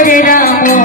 Hare Rama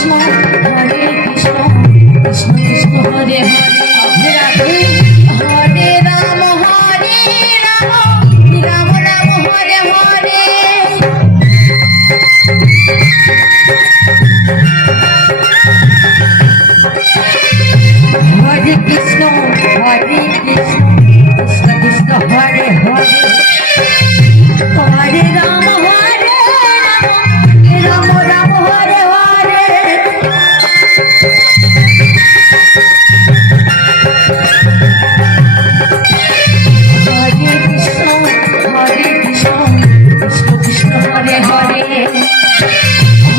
Krishna Hare Krishna Krishna Krishna Hare Hare Radhe Hare Ram Ram Ram Hare Hare Hare Krishna Krishna Krishna Hare Hare Hare Ram Ram Ram Hare Hare Hare Krishna Krishna Krishna Hare Hare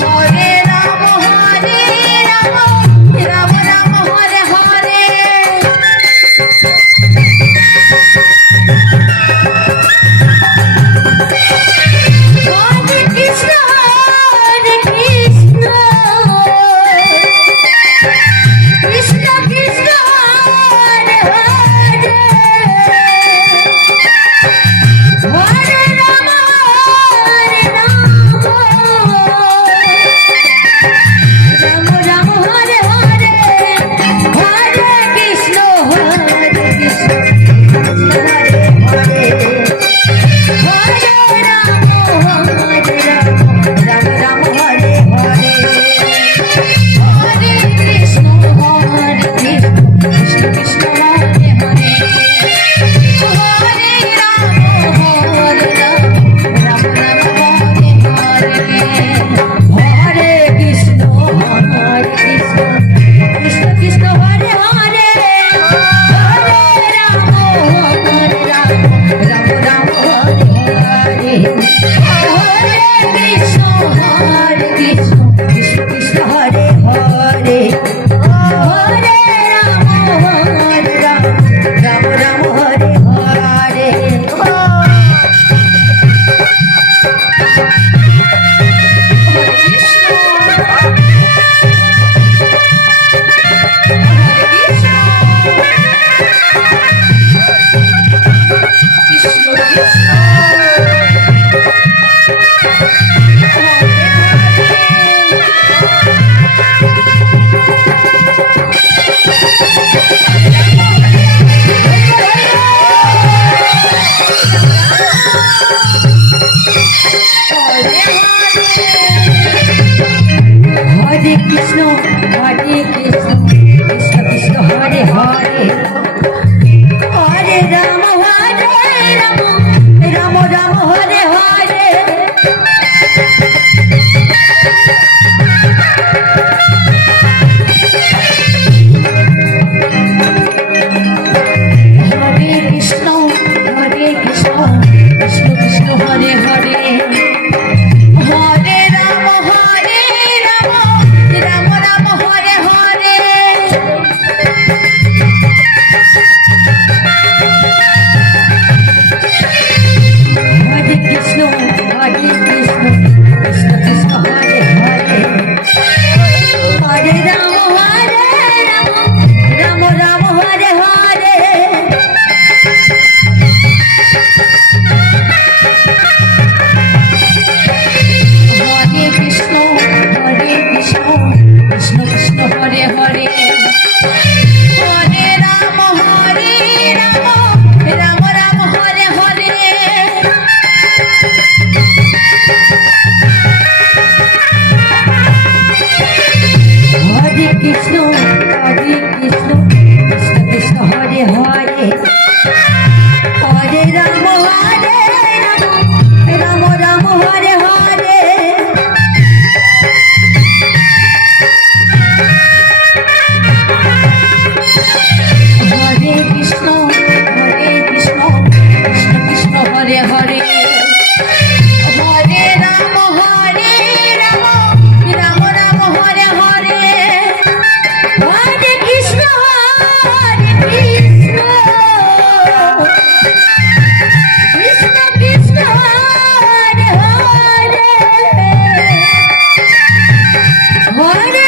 Hare Ram Ram Ram Hare Hare Hare Krishna Krishna Krishna Hare Hare Hare Ram Ram Ram Hare Hare Hare Krishna Krishna Krishna Hare Hare Hare Ram Ram Ram Hare Hare Hare Krishna Krishna Krishna Hare Hare Hare Ram Ram Hare Hare Hare Krishna Krishna Krishna Hare Hare Hare Ram Ram Ram Hare Hare Hare Krishna Krishna Krishna Hare Hare Hare Ram Ram Hare Hare Hare Krishna Krishna Krishna Hare Hare Hare Ram Ram Hare Hare Hare Krishna Krishna Krishna Hare Hare Hare